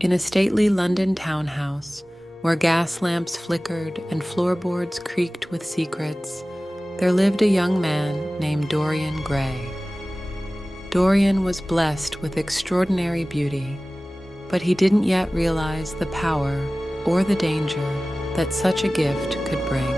In a stately London townhouse, where gas lamps flickered and floorboards creaked with secrets, there lived a young man named Dorian Gray. Dorian was blessed with extraordinary beauty, but he didn't yet realize the power or the danger that such a gift could bring.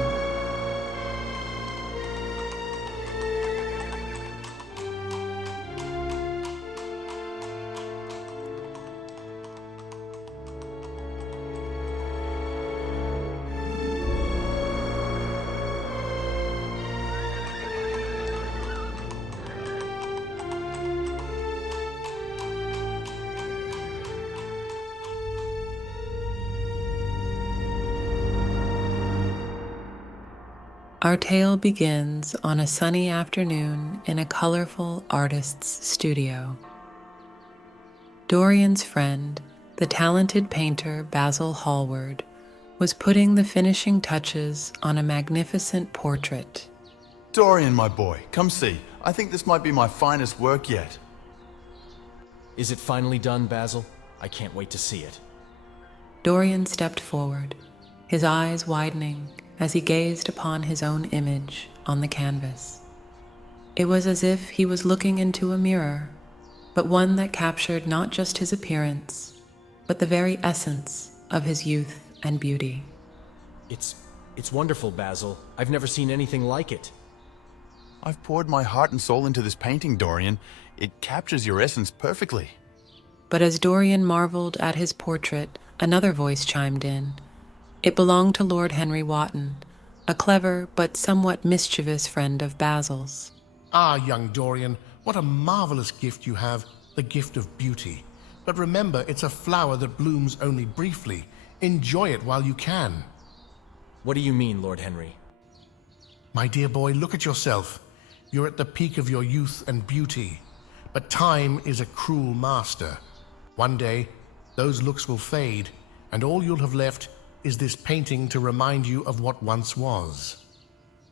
Our tale begins on a sunny afternoon in a colorful artist's studio. Dorian's friend, the talented painter Basil Hallward, was putting the finishing touches on a magnificent portrait. Dorian, my boy, come see. I think this might be my finest work yet. Is it finally done, Basil? I can't wait to see it. Dorian stepped forward, his eyes widening as he gazed upon his own image on the canvas. It was as if he was looking into a mirror, but one that captured not just his appearance, but the very essence of his youth and beauty. It's wonderful, Basil. I've never seen anything like it. I've poured my heart and soul into this painting, Dorian. It captures your essence perfectly. But as Dorian marveled at his portrait, another voice chimed in. It belonged to Lord Henry Wotton, a clever but somewhat mischievous friend of Basil's. Ah, young Dorian, what a marvelous gift you have, the gift of beauty. But remember, it's a flower that blooms only briefly. Enjoy it while you can. What do you mean, Lord Henry? My dear boy, look at yourself. You're at the peak of your youth and beauty. But time is a cruel master. One day, those looks will fade, and all you'll have left is this painting to remind you of what once was.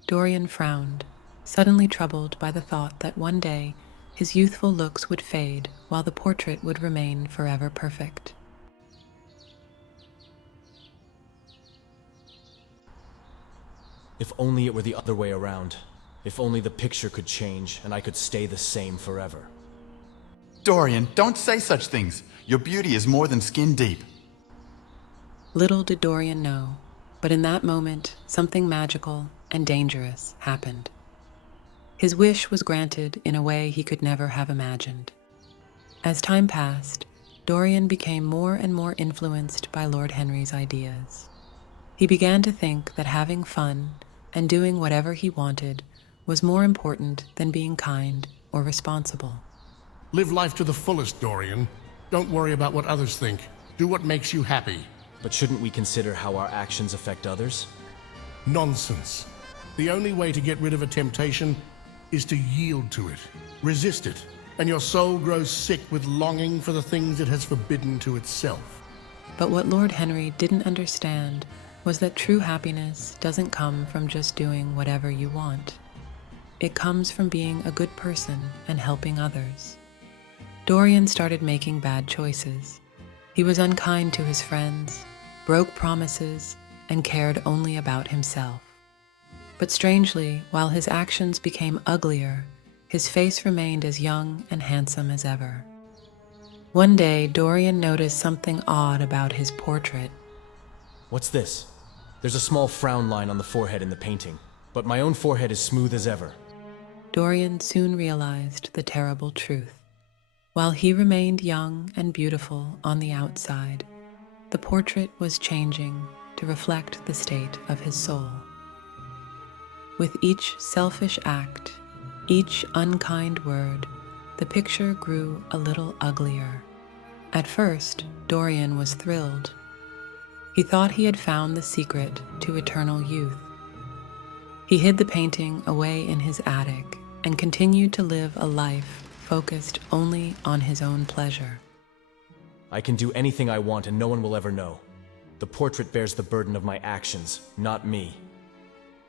Dorian frowned, suddenly troubled by the thought that one day his youthful looks would fade while the portrait would remain forever perfect. If only it were the other way around. If only the picture could change and I could stay the same forever. Dorian, don't say such things. Your beauty is more than skin deep. Little did Dorian know, but in that moment, something magical and dangerous happened. His wish was granted in a way he could never have imagined. As time passed, Dorian became more and more influenced by Lord Henry's ideas. He began to think that having fun and doing whatever he wanted was more important than being kind or responsible. Live life to the fullest, Dorian. Don't worry about what others think. Do what makes you happy. But shouldn't we consider how our actions affect others? Nonsense. The only way to get rid of a temptation is to yield to it, resist it, and your soul grows sick with longing for the things it has forbidden to itself. But what Lord Henry didn't understand was that true happiness doesn't come from just doing whatever you want. It comes from being a good person and helping others. Dorian started making bad choices. He was unkind to his friends, broke promises, and cared only about himself. But strangely, while his actions became uglier, his face remained as young and handsome as ever. One day, Dorian noticed something odd about his portrait. What's this? There's a small frown line on the forehead in the painting, but my own forehead is smooth as ever. Dorian soon realized the terrible truth. While he remained young and beautiful on the outside, the portrait was changing to reflect the state of his soul. With each selfish act, each unkind word, the picture grew a little uglier. At first, Dorian was thrilled. He thought he had found the secret to eternal youth. He hid the painting away in his attic and continued to live a life focused only on his own pleasure. I can do anything I want and no one will ever know. The portrait bears the burden of my actions, not me.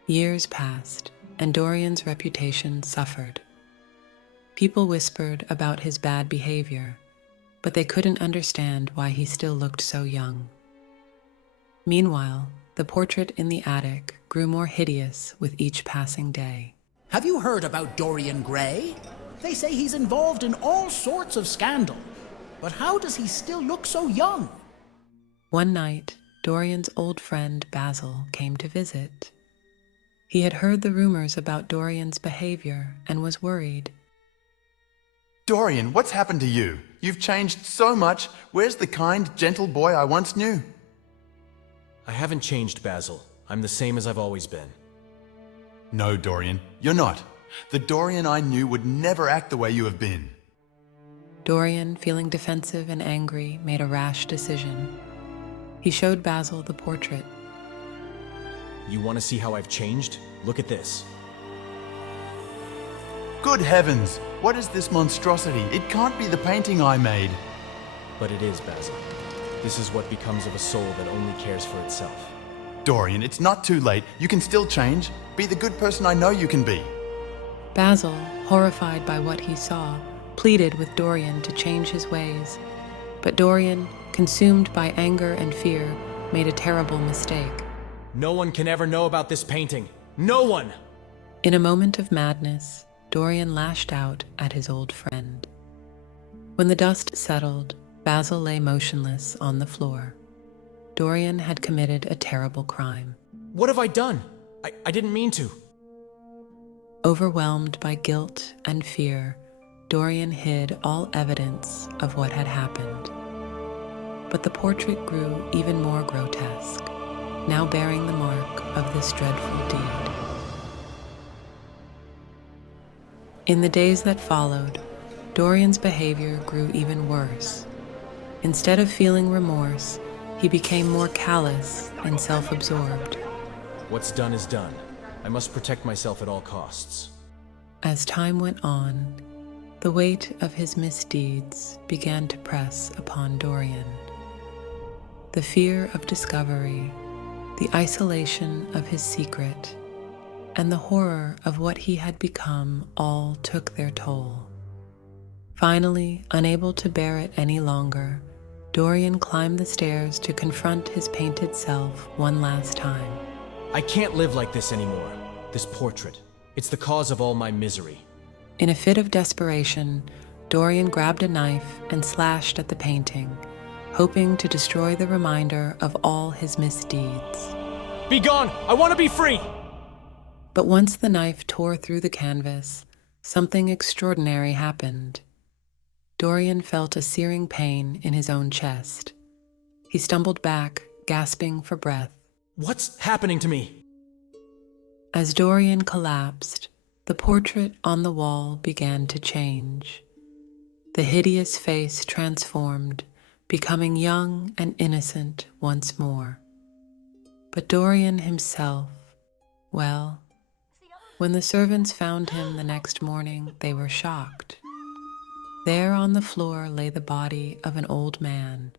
Years passed, and Dorian's reputation suffered. People whispered about his bad behavior, but they couldn't understand why he still looked so young. Meanwhile, the portrait in the attic grew more hideous with each passing day. Have you heard about Dorian Gray? They say he's involved in all sorts of scandal. But how does he still look so young? One night, Dorian's old friend Basil came to visit. He had heard the rumors about Dorian's behavior and was worried. Dorian, what's happened to you? You've changed so much. Where's the kind, gentle boy I once knew? I haven't changed, Basil. I'm the same as I've always been. No, Dorian, you're not. The Dorian I knew would never act the way you have been. Dorian, feeling defensive and angry, made a rash decision. He showed Basil the portrait. You want to see how I've changed? Look at this. Good heavens! What is this monstrosity? It can't be the painting I made. But it is, Basil. This is what becomes of a soul that only cares for itself. Dorian, it's not too late. You can still change. Be the good person I know you can be. Basil, horrified by what he saw, pleaded with Dorian to change his ways. But Dorian, consumed by anger and fear, made a terrible mistake. No one can ever know about this painting. No one! In a moment of madness, Dorian lashed out at his old friend. When the dust settled, Basil lay motionless on the floor. Dorian had committed a terrible crime. What have I done? I didn't mean to. Overwhelmed by guilt and fear, Dorian hid all evidence of what had happened. But the portrait grew even more grotesque, now bearing the mark of this dreadful deed. In the days that followed, Dorian's behavior grew even worse. Instead of feeling remorse, he became more callous and self-absorbed. What's done is done. I must protect myself at all costs. As time went on, the weight of his misdeeds began to press upon Dorian. The fear of discovery, the isolation of his secret, and the horror of what he had become all took their toll. Finally, unable to bear it any longer, Dorian climbed the stairs to confront his painted self one last time. I can't live like this anymore. This portrait. It's the cause of all my misery. In a fit of desperation, Dorian grabbed a knife and slashed at the painting, hoping to destroy the reminder of all his misdeeds. Be gone! I want to be free! But once the knife tore through the canvas, something extraordinary happened. Dorian felt a searing pain in his own chest. He stumbled back, gasping for breath. What's happening to me? As Dorian collapsed, the portrait on the wall began to change. The hideous face transformed, becoming young and innocent once more. But Dorian himself, well, when the servants found him the next morning, they were shocked. There on the floor lay the body of an old man,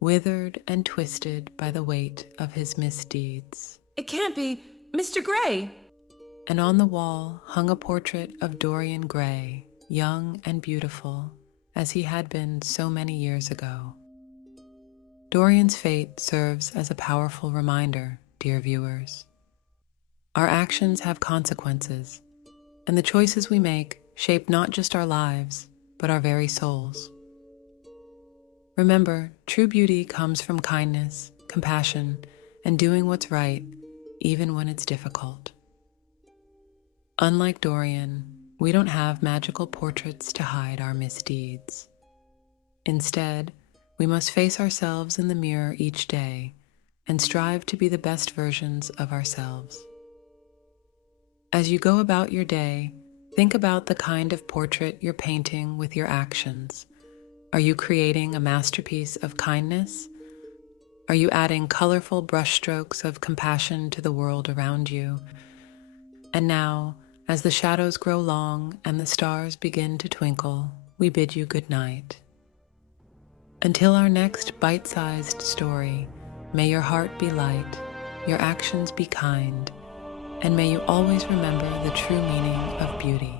withered and twisted by the weight of his misdeeds. It can't be Mr. Gray! And on the wall hung a portrait of Dorian Gray, young and beautiful, as he had been so many years ago. Dorian's fate serves as a powerful reminder, dear viewers. Our actions have consequences, and the choices we make shape not just our lives, but our very souls. Remember, true beauty comes from kindness, compassion, and doing what's right, even when it's difficult. Unlike Dorian, we don't have magical portraits to hide our misdeeds. Instead, we must face ourselves in the mirror each day and strive to be the best versions of ourselves. As you go about your day, think about the kind of portrait you're painting with your actions. Are you creating a masterpiece of kindness? Are you adding colorful brushstrokes of compassion to the world around you? And now, as the shadows grow long and the stars begin to twinkle, we bid you good night. Until our next bite-sized story, may your heart be light, your actions be kind, and may you always remember the true meaning of beauty.